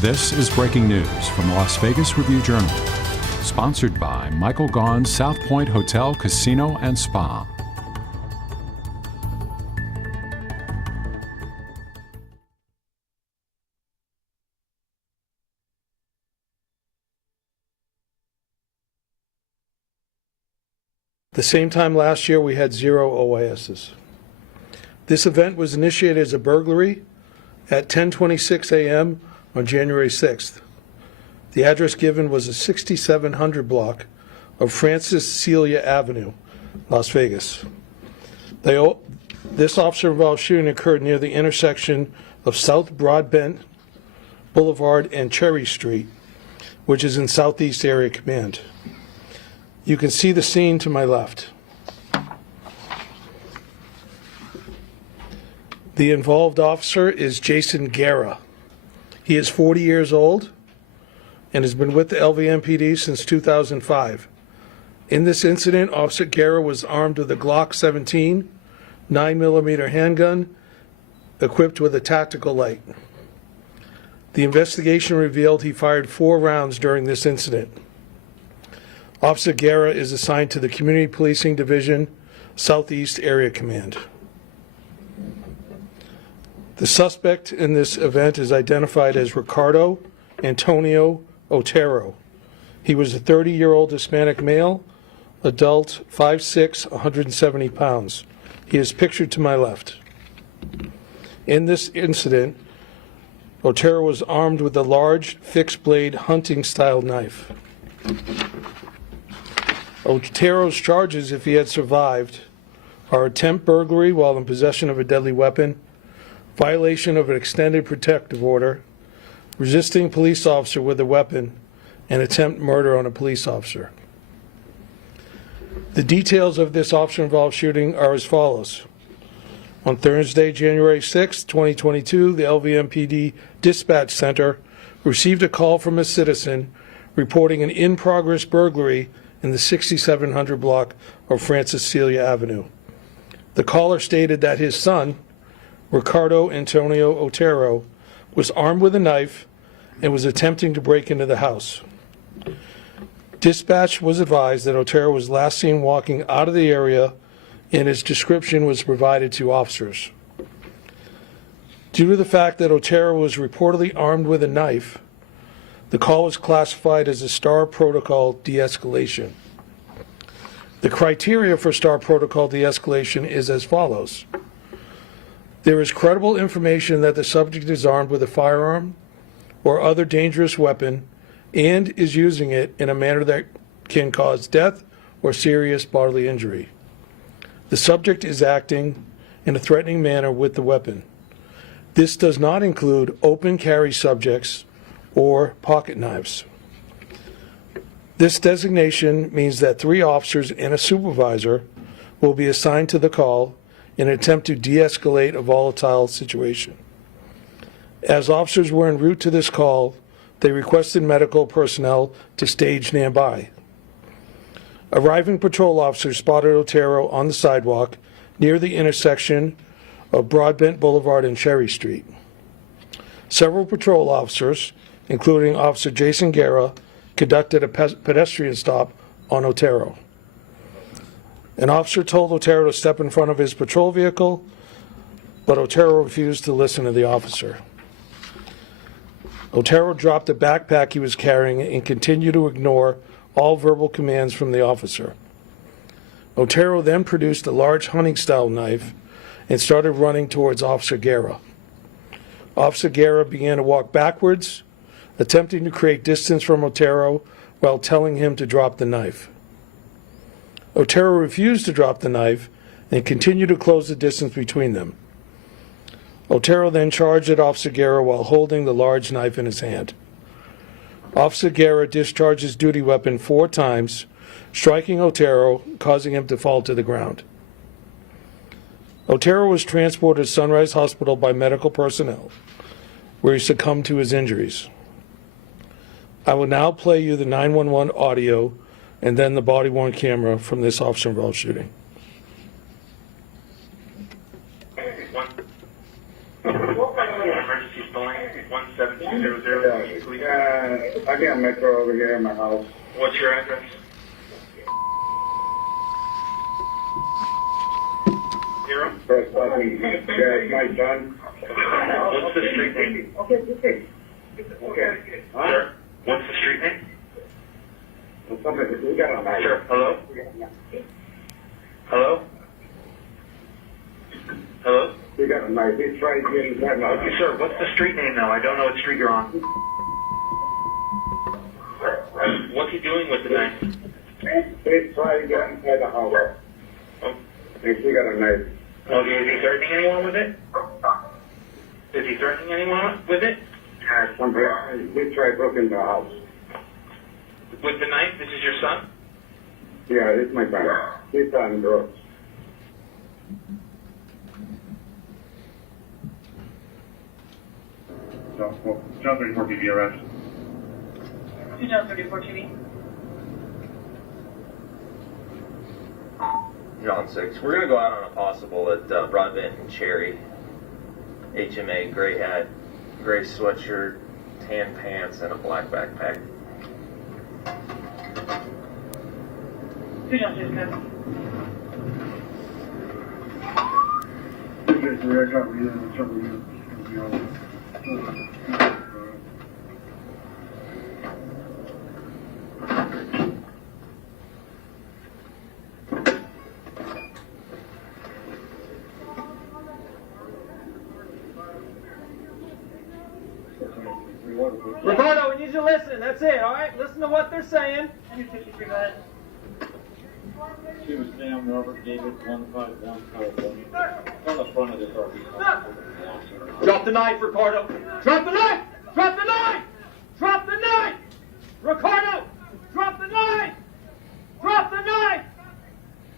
This is breaking news from the Las Vegas Review-Journal, sponsored by Michael Gaughan's South Point Hotel, Casino, and Spa. The same time last year, we had 0 OISs. This event was initiated as a burglary at 10:26 a.m. on January 6th. The address given was a 6700 block of Francis Celia Avenue, Las Vegas. This officer-involved shooting occurred near the intersection of South Broadbent Boulevard and Cherry Street, which is in Southeast Area Command. You can see the scene to my left. The involved officer is Jason Guerra. He is 40 years old and has been with the LVMPD since 2005. In this incident, Officer Guerra was armed with a Glock 17 9mm handgun equipped with a tactical light. The investigation revealed he fired 4 rounds during this incident. Officer Guerra is assigned to the Community Policing Division, Southeast Area Command. The suspect in this event is identified as Ricardo Antonio Otero. He was a 30-year-old Hispanic male, adult, 5'6", 170 pounds. He is pictured to my left. In this incident, Otero was armed with a large, fixed-blade hunting-style knife. Otero's charges, if he had survived, are attempt burglary while in possession of a deadly weapon, violation of an extended protective order, resisting police officer with a weapon, and attempt murder on a police officer. The details of this officer-involved shooting are as follows. On Thursday, January 6, 2022, the LVMPD Dispatch Center received a call from a citizen reporting an in-progress burglary in the 6700 block of Francis Celia Avenue. The caller stated that his son, Ricardo Antonio Otero, was armed with a knife and was attempting to break into the house. Dispatch was advised that Otero was last seen walking out of the area, and his description was provided to officers. Due to the fact that Otero was reportedly armed with a knife, the call was classified as a STAR protocol de-escalation. The criteria for STAR protocol de-escalation is as follows. There is credible information that the subject is armed with a firearm or other dangerous weapon and is using it in a manner that can cause death or serious bodily injury. The subject is acting in a threatening manner with the weapon. This does not include open carry subjects or pocket knives. This designation means that 3 officers and a supervisor will be assigned to the call in an attempt to de-escalate a volatile situation. As officers were en route to this call, they requested medical personnel to stage nearby. Arriving patrol officers spotted Otero on the sidewalk near the intersection of Broadbent Boulevard and Cherry Street. Several patrol officers, including Officer Jason Guerra, conducted a pedestrian stop on Otero. An officer told Otero to step in front of his patrol vehicle, but Otero refused to listen to the officer. Otero dropped the backpack he was carrying and continued to ignore all verbal commands from the officer. Otero then produced a large hunting-style knife and started running towards Officer Guerra. Officer Guerra began to walk backwards, attempting to create distance from Otero while telling him to drop the knife. Otero refused to drop the knife and continued to close the distance between them. Otero then charged at Officer Guerra while holding the large knife in his hand. Officer Guerra discharged his duty weapon 4 times, striking Otero, causing him to fall to the ground. Otero was transported to Sunrise Hospital by medical personnel, where he succumbed to his injuries. I will now play you the 911 audio and then the body-worn camera from this officer-involved shooting. Emergency spelling 17200, please. I got Metro over here in my house. What's your address? Zero. First button, yeah, my son. What's the street name? Okay. Huh? Sir, what's the street name? We got a knife. Sir, hello? Hello? Hello? We got a knife. He's trying to get inside my Okay, sir, what's the street name now? I don't know what street you're on. What's he doing with the knife? He's trying to get inside the house. Oh, He got a knife. okay, is he threatening anyone with it? Is he threatening anyone with it? He tried broke into the house. With the knife? This is your son? Yeah, this is my son. He's on drugs. John 34 TV arrest. 2034 TV. John 6. We're going to go out on a possible at Broadbent and Cherry. HMA, gray hat, gray sweatshirt, tan pants, and a black backpack. 2034. Ricardo, we need you to listen. That's it, all right? Listen to what they're saying. 153, go ahead. She was Sam Robert David 151 California. On the front of this RV. Drop the knife, Ricardo. Drop the knife! Drop the knife! Drop the knife! Ricardo! Drop the knife! Drop the knife!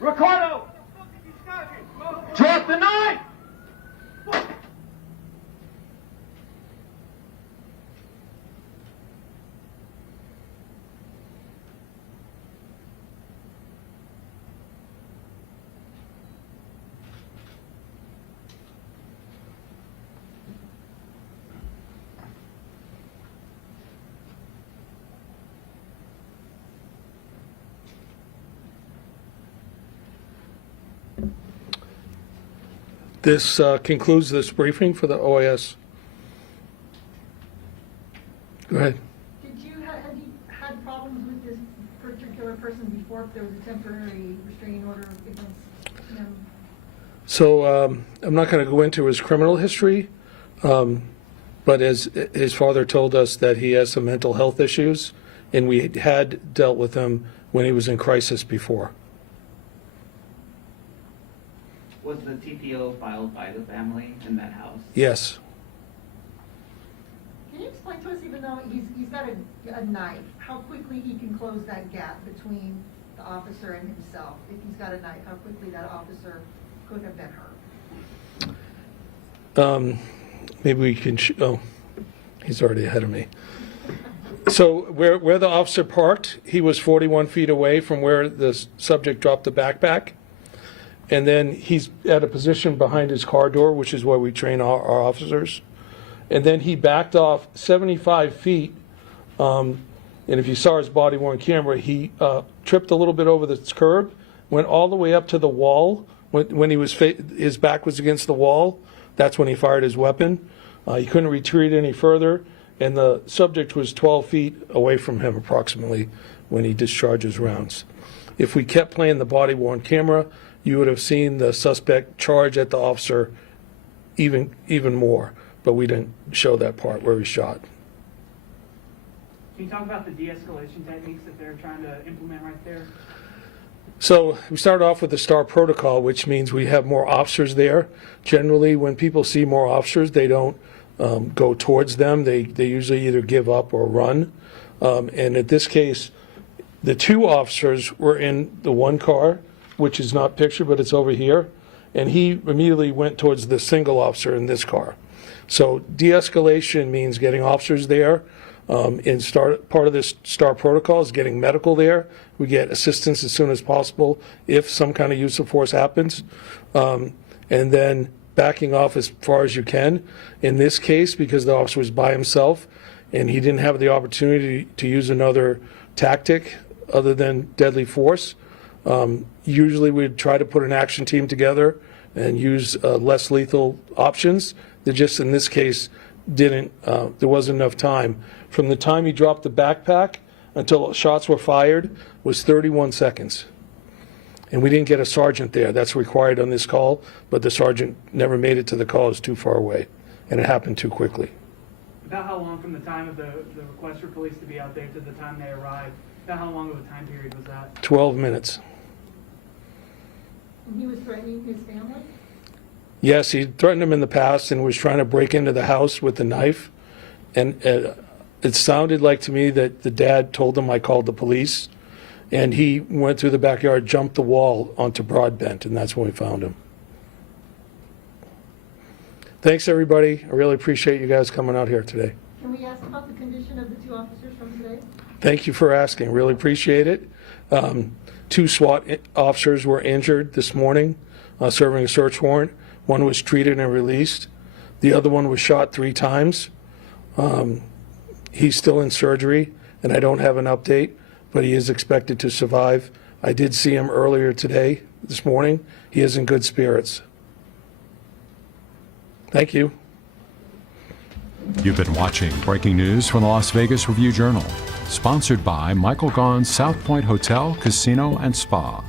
Ricardo! Drop the knife! This concludes this briefing for the OAS. Go ahead. Had you had problems with this particular person before, if there was a temporary restraining order against him? So I'm not going to go into his criminal history, but as his father told us that he has some mental health issues, and we had dealt with him when he was in crisis before. Was the TPO filed by the family in that house? Yes. Can you explain to us, even though he's got a knife, how quickly he can close that gap between the officer and himself? If he's got a knife, how quickly that officer could have been hurt? Maybe we can, oh, he's already ahead of me. So where the officer parked, he was 41 feet away from where the subject dropped the backpack. And then he's at a position behind his car door, which is where we train our officers. And then he backed off 75 feet. And if you saw his body-worn camera, he tripped a little bit over the curb, went all the way up to the wall. When he was his back was against the wall, that's when he fired his weapon. He couldn't retreat any further, and the subject was 12 feet away from him approximately when he discharged his rounds. If we kept playing the body-worn camera, you would have seen the suspect charge at the officer even more, but we didn't show that part where he shot. Can you talk about the de-escalation techniques that they're trying to implement right there? So we started off with the STAR protocol, which means we have more officers there. Generally, when people see more officers, they don't go towards them. They usually either give up or run. And in this case, the two officers were in the one car, which is not pictured, but it's over here. And he immediately went towards the single officer in this car. So de-escalation means getting officers there. Part of this STAR protocol is getting medical there. We get assistance as soon as possible if some kind of use of force happens. And then backing off as far as you can. In this case, because the officer was by himself and he didn't have the opportunity to use another tactic other than deadly force, usually we'd try to put an action team together and use less lethal options. They just, in this case, didn't, there wasn't enough time. From the time he dropped the backpack until shots were fired was 31 seconds. And we didn't get a sergeant there. That's required on this call, but the sergeant never made it to the call. It was too far away, and it happened too quickly. About how long from the time of the request for police to be out there to the time they arrived, about how long of a time period was that? 12 minutes. And he was threatening his family? Yes, he threatened him in the past and was trying to break into the house with a knife. And it sounded like to me that the dad told him I called the police. And he went through the backyard, jumped the wall onto Broadbent, and that's when we found him. Thanks, everybody. I really appreciate you guys coming out here today. Can we ask about the condition of the two officers from today? Thank you for asking. Really appreciate it. 2 SWAT officers were injured this morning serving a search warrant. One was treated and released. The other one was shot 3 times. He's still in surgery, and I don't have an update, but he is expected to survive. I did see him earlier today, this morning. He is in good spirits. Thank you. You've been watching breaking news from the Las Vegas Review-Journal, sponsored by Michael Gaughan's South Point Hotel, Casino, and Spa.